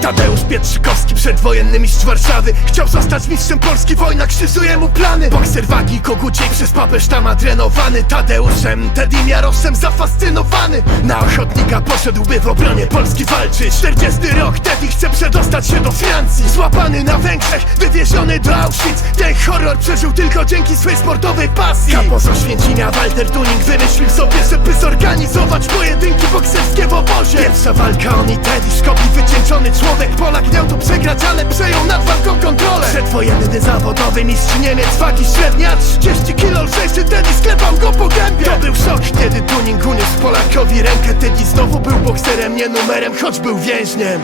Tadeusz Pietrzykowski, przedwojenny mistrz Warszawy, chciał zostać mistrzem Polski, wojna krzyżuje mu plany. Bokser wagi koguciej, przez papież tam adrenowany. Tadeuszem, Teddym Jaroszem zafascynowany. Na ochotnika poszedł, by w obronie Polski walczyć. 40 rok, Teddy chce przedostać się do Francji. Złapany na Węgrzech, wywieziony do Auschwitz. Ten horror przeżył tylko dzięki swej sportowej pasji. Kapo z Oświęcimia, Walter Tuning wymyślił sobie, żeby zorganizować pojedynki bokserskie w obozie. Pierwsza walka, on i Teddy, szkopi wycieńczony człowiek. Polak miał tu przegrać, ale przejął nad walką kontrolę. Przedwojenny zawodowy mistrz Niemiec, wagi średnia 30 kg lżejszy, Teddy sklepał go po gębie. To był szok, kiedy Tuning uniósł Polakowi rękę. Teddy znowu był bokserem, nie numerem, choć był więźniem.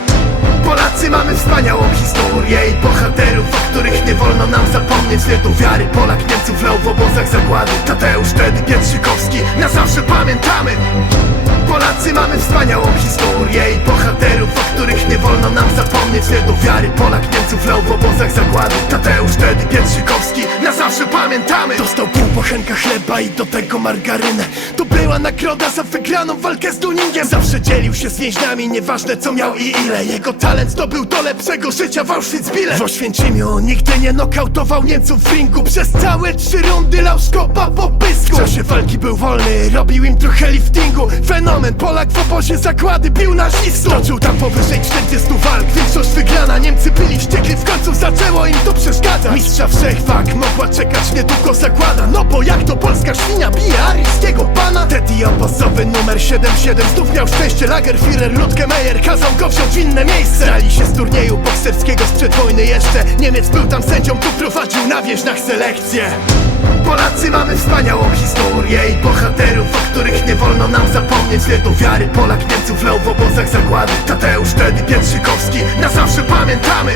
Polacy mamy wspaniałą historię i bohaterów, o których nie wolno nam zapomnieć. Wielką wiary Polak Niemców lał w obozach zagłady. Tadeusz, Teddy Pietrzykowski, na zawsze pamiętamy. Polacy mamy wspaniałą historię i bohaterów, o których nie wolno nam zapomnieć. Wielką wiary Polak Niemców lał w obozach zagłady. Tadeusz, Teddy Pietrzykowski, na zawsze pamiętamy. Dostał pół bochenka chleba i do tego margarynę. To była nagroda za wygraną walkę z Tuningiem. Zawsze dzielił się z więźniami, nieważne co miał i ile. Jego talent zdobył do lepszego życia w Auschwitz-Bile. W Oświęcimiu nigdy nie nokautował Niemców w ringu. Przez całe 3 rundy lał szkopa po pysku. W czasie walki był wolny, robił im trochę liftingu. Fenomen, Polak w obozie zagłady bił nazistów. Toczył tam powyżej 40 walk, większość wygrana. Niemcy byli wściekli, w końcu zaczęło im to przeszkadzać. Mistrza wszechwag mogła czekać niedługo zagłada. No bo jak to polska świnia bije aryjskiego pana. Teddy obozowy numer 77 znów miał szczęście. Lagerführer Ludke Meyer kazał go wziąć w inne miejsce. Zrali się z turnieju bokserskiego sprzed wojny jeszcze. Niemiec był tam sędzią, tu prowadził na więźniach selekcję. Polacy mamy wspaniałą historię i bohaterów, o których nie wolno nam zapomnieć. Wielką wiary Polak Niemców lał w obozach zagłady. Tadeusz, Teddy Pietrzykowski, na zawsze pamiętamy.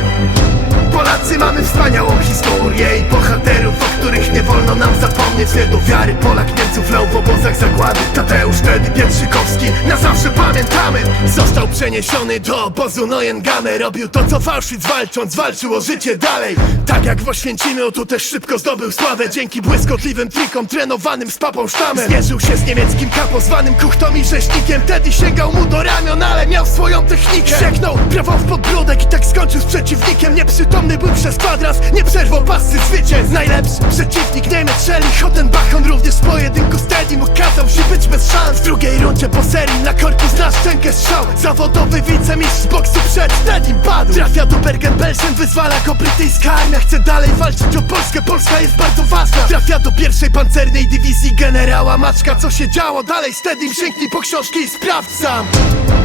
Polacy mamy wspaniałą historię i bohaterów, o których nie wolno nam zapomnieć. Wielką wiary Polak Niemców lał w obozach zagłady. Tadeusz, Teddy Pietrzykowski, na zawsze pamiętamy. Został przeniesiony do obozu Neuengamme. Robił to co w Auschwitz, walczył o życie dalej. Tak jak w Oświęcimiu, tu też szybko zdobył sławę. Dzięki błyskotliwym trikom trenowanym z papą Sztamem. Zmierzył się z niemieckim kapo zwanym Kuchtą i rzeźnikiem. Teddy sięgał mu do ramion, ale miał swoją technikę. Sięgnął prawo w podbródek i tak skończył z przeciwnikiem. Nieprzytomny był przez kwadrans, nie przerwał pasy zwycięstw. Najlepszy przeciwnik Niemiec, Schelling Hottenbach. On również w pojedynku z Teddym okazał się być bez szans. W drugiej rundzie po serii na korpus na szczękę strzał. Zawodowy wicemistrz boksu przed Teddym padł. Trafia do Bergen-Belsen, wyzwala go brytyjska armia. Chce dalej walczyć o Polskę, Polska jest bardzo ważna. Trafia do pierwszej pancernej dywizji generała Maczka. Co się działo dalej z Teddym, sięgnij po książki i sprawdź sam.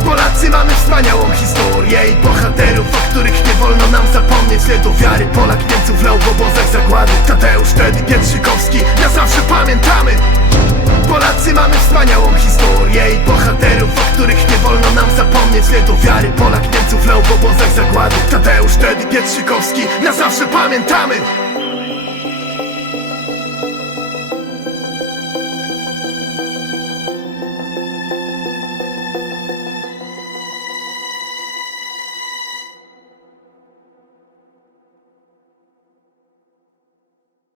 Polacy mamy wspaniałą historię i bohaterów, o których nie wolno nam zapomnieć. Wielką wiary Polak Niemców lał w obozach zagłady. Tadeusz, Teddy Pietrzykowski, na zawsze pamiętamy. Polacy mamy wspaniałą historię i bohaterów, o których nie wolno nam zapomnieć. Wielką wiary Polak Niemców lał w obozach zagłady. Tadeusz, Teddy Pietrzykowski, na zawsze pamiętamy.